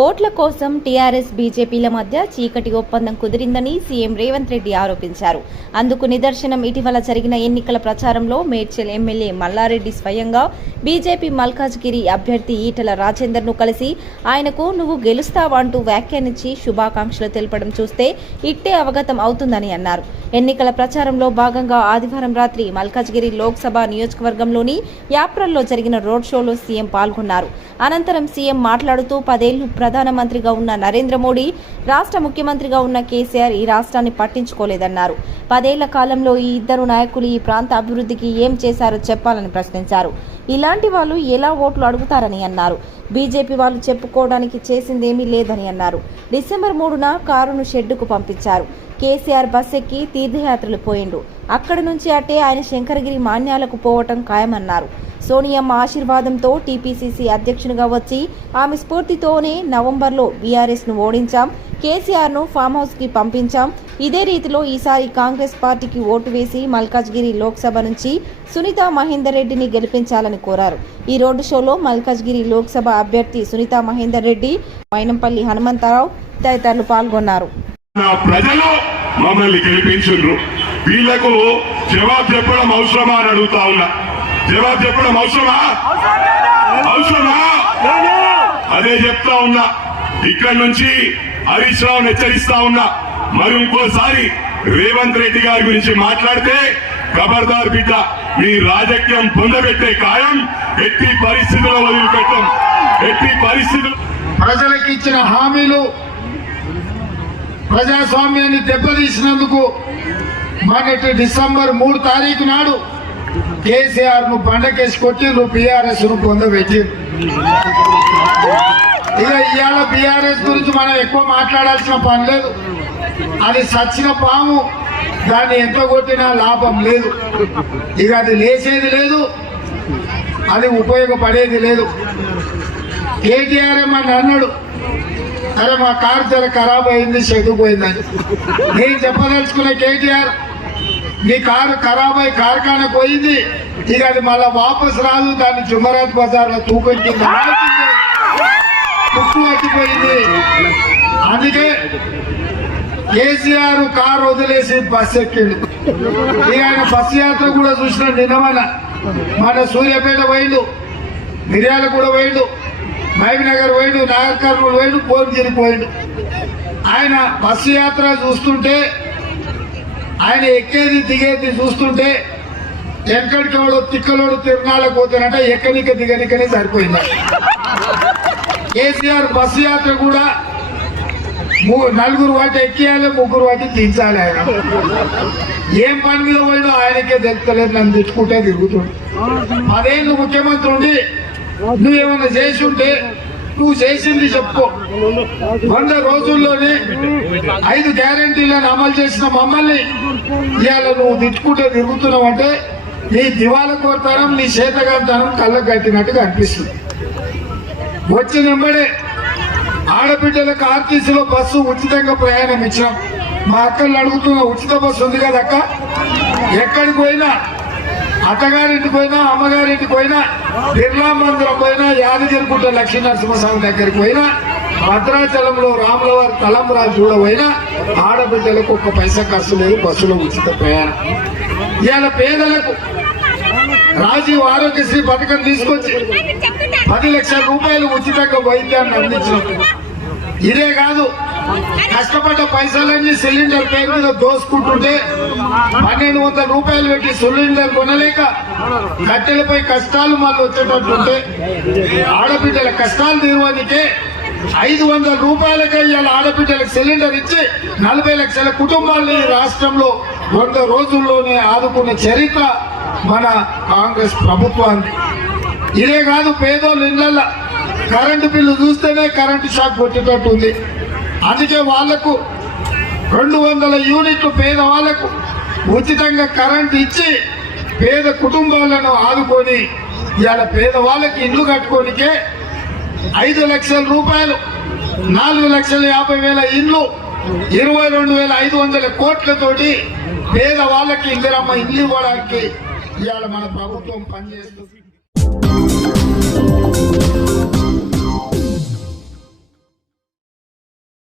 ఓట్ల కోసం టీఆర్ఎస్ బీజేపీల మధ్య చీకటి ఒప్పందం కుదిరిందని సీఎం రేవంత్ రెడ్డి ఆరోపించారు. అందుకు నిదర్శనం ఇటీవల జరిగిన ఎన్నికల ప్రచారంలో మేడ్చల్ ఎమ్మెల్యే మల్లారెడ్డి స్వయంగా బీజేపీ మల్కాజ్గిరి అభ్యర్థి ఈటల రాజేందర్ను కలిసి ఆయనకు నువ్వు గెలుస్తావంటూ వ్యాఖ్యానించి శుభాకాంక్షలు తెలపడం చూస్తే ఇట్టే అవగతం అవుతుందని అన్నారు. ఎన్నికల ప్రచారంలో భాగంగా ఆదివారం రాత్రి మల్కాజ్గిరి లోక్సభ నియోజకవర్గంలోని యాప్రల్లో జరిగిన రోడ్ షోలో సీఎం పాల్గొన్నారు. అనంతరం సీఎం మాట్లాడుతూ 10 ఏళ్లు ప్రధానమంత్రిగా ఉన్న నరేంద్ర మోడీ, రాష్ట్ర ముఖ్యమంత్రిగా ఉన్న కేసీఆర్ ఈ రాష్ట్రాన్ని పట్టించుకోలేదన్నారు. 10 ఏళ్ల కాలంలో ఈ ఇద్దరు నాయకులు ఈ ప్రాంత అభివృద్ధికి ఏం చేశారో చెప్పాలని ప్రశ్నించారు. ఇలాంటి వాళ్ళు ఎలా ఓట్లు అడుగుతారని అన్నారు. బీజేపీ వాళ్ళు చెప్పుకోవడానికి చేసిందేమీ లేదని అన్నారు. డిసెంబర్ 3న కారును షెడ్డుకు పంపించారు. కేసీఆర్ బస్ ఎక్కి తీర్థయాత్రలు పోయిండు. అక్కడి నుంచి అటే ఆయన శంకరగిరి మాన్యాలకు పోవటం ఖాయమన్నారు. సోనియమ్మ ఆశీర్వాదంతో టీపీసీసీ అధ్యక్షునిగా వచ్చి ఆమె స్ఫూర్తితోనే నవంబర్లో బీఆర్ఎస్ను ఓడించాం, కేసీఆర్ను ఫామ్ హౌస్కి పంపించాం. ఇదే రీతిలో ఈసారి కాంగ్రెస్ పార్టీకి ఓటు వేసి మల్కాజ్గిరి లోక్సభ నుంచి సునీతా మహేందర్ రెడ్డిని గెలిపించాలని కోరారు. ఈ రోడ్డు షోలో మల్కాజ్గిరి లోక్సభ అభ్యర్థి సునీతా మహేందర్ రెడ్డి, మైనంపల్లి హనుమంతరావు తదితరులు పాల్గొన్నారు. ప్రజలు మమ్మల్ని గెలిపించుండ్రు, వీళ్లకు జవాబు చెప్పడం అవసరమా అని అడుగుతా ఉన్నా. జవాబు చెప్పడం అవసరమా? అదే చెప్తా ఉన్నా. ఇక్కడ నుంచి హరీష్ రావును హెచ్చరిస్తా ఉన్నా. మరి ఇంకోసారి రేవంత్ రెడ్డి గారి గురించి మాట్లాడితే ఖబర్దార్ బిడ్డ, మీ రాజకీయం పొందబెట్టే ఖాయం. ఎట్టి పరిస్థితుల్లో వదిలిపెట్టం. ఎట్టి పరిస్థితులు ప్రజలకు ఇచ్చిన హామీలు ప్రజాస్వామ్యాన్ని దెబ్బతీసినందుకు మొన్నటి డిసెంబర్ 3 తారీఖు నాడు కేసీఆర్ ను బండకేసి కొట్టిండ్రు, బీఆర్ఎస్ ను పొందబెట్టిండ్రు. ఇక ఇవాళ బీఆర్ఎస్ గురించి మనం ఎక్కువ మాట్లాడాల్సిన పని లేదు. అది సచ్చిన పాము, దాన్ని ఎంత కొట్టినా లాభం లేదు. ఇక అది లేచేది లేదు, అది ఉపయోగపడేది లేదు. కేటీఆర్ ఏమని అన్నాడు, అరే మా కారు జర ఖరాబ్ అయింది, చెడిపోయిందని. నేను చెప్పదలుచుకున్న కేటీఆర్, నీ కారు ఖరాబ్ అయి కార్ఖానకు పోయింది, ఇక అది మళ్ళా వాపస్ రాదు. దాన్ని జుమరాత్ బజార్ లో తూకం కింద తుక్కు పట్టిపోయింది. అందుకే కేసీఆర్ కారు వదిలేసి బస్సు ఎక్కిండు. ఇక ఆయన బస్సు యాత్ర కూడా చూసిన నిన్నమన మన సూర్యాపేట పోయిండు, మిర్యాలగూడ పోయిండు, మహబూబ్నగర్ పోయిండు, నాగర్ కర్నూలు పోయిండు, పోంగిరి పోయిండు. ఆయన బస్సు యాత్ర చూస్తుంటే, ఆయన ఎక్కేది దిగేది చూస్తుంటే ఎక్కడికెవడో తిక్కలోడు తిరునాళ్ళకు పోతానంట, ఎక్కడికి దిగనికనే సరిపోయింది. కేసీఆర్ బస్సు యాత్ర కూడా 4 వాటి ఎక్కియాలి, 3 వాటి దించాలి. ఆయన ఏం పని మీద పోయిందో ఆయనకే తెలుస్తలేదు, నన్ను తిట్టుకుంటే తిరుగుతుండు. 10 ఏళ్ళు ముఖ్యమంత్రి ఉండి నువ్వేమన్నా చేసి ఉంటే నువ్వు చేసింది చెప్పుకో. 100 రోజుల్లోనే 5 గ్యారెంటీలను అమలు చేసిన మమ్మల్ని ఇవాళ నువ్వు తిట్టుకుంటే తిరుగుతున్నావు అంటే నీ దివాల కోరతనం, నీ చేతగాంతనం కళ్ళకు కట్టినట్టుగా అనిపిస్తుంది. వచ్చిన వెంబడే ఆడబిడ్డలకు ఆర్టీసీలో బస్సు ఉచితంగా ప్రయాణం ఇచ్చినాం. మా అక్కలు అడుగుతున్న ఉచిత బస్సు ఉంది కదా అక్క, ఎక్కడికి పోయినా, అత్తగారింటికి పోయినా, అమ్మగారింటికి పోయినా, బిర్లా మందిరం పోయినా, యాదగిరిగుట్ట లక్ష్మీనరసింహస్వామి దగ్గరికి పోయినా, భద్రాచలంలో రాములవారి తలంబరాలు చూడబోయినా ఆడబిడ్డలకు 1 పైసా ఖర్చు లేదు, బస్సులో ఉచిత ప్రయాణం. ఇవాళ పేదలకు రాజీవ్ ఆరోగ్యశ్రీ పథకం తీసుకొచ్చి 10 లక్షల రూపాయలు ఉచితంగా వైద్యాన్ని అందించాం. ఇదే కాదు, కష్టపడ్డ పైసలన్నీ సిలిండర్ పేరు మీద దోసుకుంటుంటే 1200 రూపాయలు పెట్టి సిలిండర్ కొనలేక కట్టెలపై కష్టాలు మళ్ళీ వచ్చేటట్టుంటే ఆడబిడ్డల కష్టాలు తీరువానికే 500 రూపాయలకే ఇవాళ ఆడబిడ్డలకు సిలిండర్ ఇచ్చి 40 లక్షల కుటుంబాలని రాష్ట్రంలో 100 రోజుల్లోనే ఆదుకున్న చరిత్ర మన కాంగ్రెస్ ప్రభుత్వాన్ని. ఇదే కాదు, పేదోళ్ళ ఇళ్లలో కరెంటు బిల్లు చూస్తేనే కరెంటు షాక్ కొట్టేటట్టు ఉంది. అందుకే వాళ్లకు 200 యూనిట్లు పేదవాళ్లకు ఉచితంగా కరెంటు ఇచ్చి పేద కుటుంబాలను ఆదుకొని ఇవాళ పేదవాళ్ళకి ఇల్లు కట్టుకోనికే 5 లక్షల రూపాయలు, 4,50,000 ఇల్లు, 22,500 కోట్లతోటి పేదవాళ్ళకి ఇందిరమ్మ ఇల్లు ఇవ్వడానికి ఇవాళ మన ప్రభుత్వం పనిచేస్తుంది.